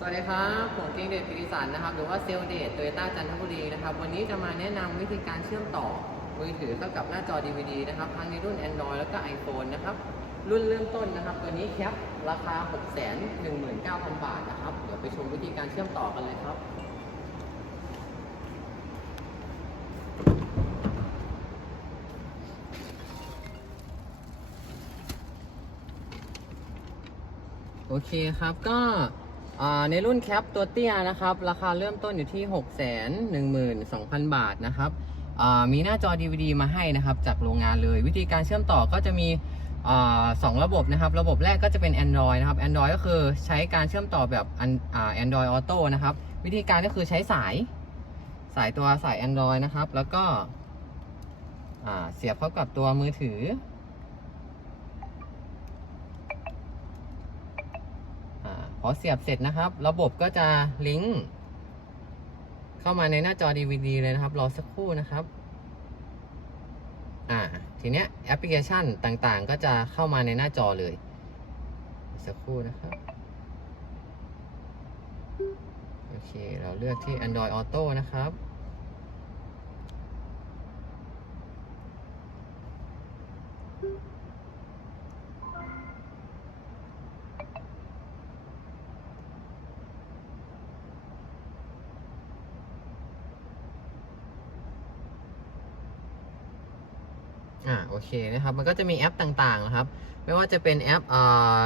สวัสดีครับ ผมเก่งเดชปิริสันนะครับ หรือว่าเซลเดชโตโยต้าจันทบุรีนะครับ วันนี้จะมาแนะนำวิธีการเชื่อมต่อมือถือเข้ากับหน้าจอ DVD นะครับ ทั้งในรุ่น Android แล้วก็ iPhone นะครับ รุ่นเริ่มต้นนะครับ ตัวนี้แคปราคา 619,000 บาทนะครับ เดี๋ยวไปชมวิธีการเชื่อมต่อกันเลยครับโอเคครับก็ ในรุ่นแคปตัวเตี้ยนะครับ ราคาเริ่มต้นอยู่ที่ 6 1 2 0 0 0 บาทนะครับมีหน้าจอ DVD มาให้นะครับ จากโรงงานเลย วิธีการเชื่อมต่อก็จะมีอสองระบบนะครับ ระบบแรกก็จะเป็น Android นะครับ Android ก็คือใช้การเชื่อมต่อแบบอันอ่า Android Auto นะครับ วิธีการก็คือใช้สายสายตัวสาย Android นะครับ แล้วก็เสียบเข้ากับตัวมือถือ อาพอเสียบเสร็จนะครับ ระบบก็จะลิงก์เข้ามาในหน้าจอ DVD เลยนะครับ รอสักครู่นะครับ อ่า ทีเนี้ยแอปพลิเคชันต่างๆ ก็จะเข้ามาในหน้าจอเลย สักครู่นะครับ โอเค เราเลือกที่ Android Auto นะครับ อ่าโอเคนะครับ มันก็จะมีแอปต่างๆนะครับ ไม่ว่าจะเป็นแอปอ่า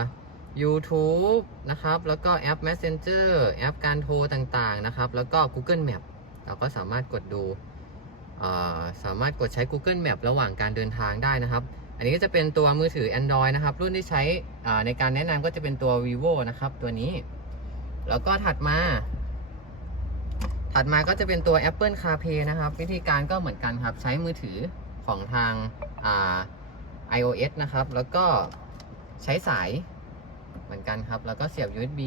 YouTube นะครับ แล้วก็แอป Messenger แอปการโทรต่างๆนะครับ แล้วก็ Google Map เราก็สามารถกดดูอ่าสามารถกดใช้ Google Map ระหว่างการเดินทางได้นะครับ อันนี้ก็จะเป็นตัวมือถือ Android นะครับ รุ่นที่ใช้อ่าในการแนะนำก็จะเป็นตัว vivo นะครับ ตัวนี้ แล้วก็ถัดมา ถัดมาก็จะเป็นตัว Apple CarPlay นะครับ วิธีการก็เหมือนกันครับ ใช้มือถือ ของทางอ่า iOS นะครับ แล้วก็ใช้สายเหมือนกันครับ แล้วก็เสียบ USB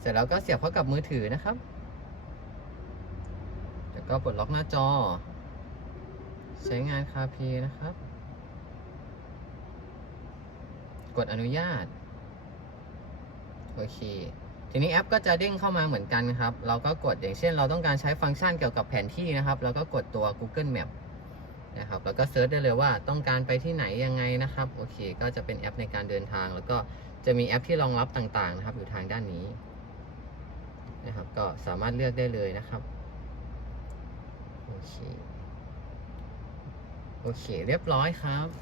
เสร็จแล้วก็เสียบเข้ากับมือถือนะครับ แล้วก็ปลดล็อกหน้าจอ ใช้งาน CarPlay นะครับ กดอนุญาต โอเค ทีนี้แอปก็จะเด้งเข้ามาเหมือนกันครับ เราก็กดอย่างเช่น เราต้องการใช้ฟังก์ชันเกี่ยวกับแผนที่นะครับ เราก็กดตัว Google Map นะครับ แล้วก็เซิร์ชได้เลยว่าต้องการไปที่ไหนยังไงนะครับ โอเค ก็จะเป็นแอปในการเดินทาง แล้วก็จะมีแอปที่รองรับต่างๆนะครับ อยู่ทางด้านนี้นะครับ ก็สามารถเลือกได้เลยนะครับ โอเค โอเค เรียบร้อยครับ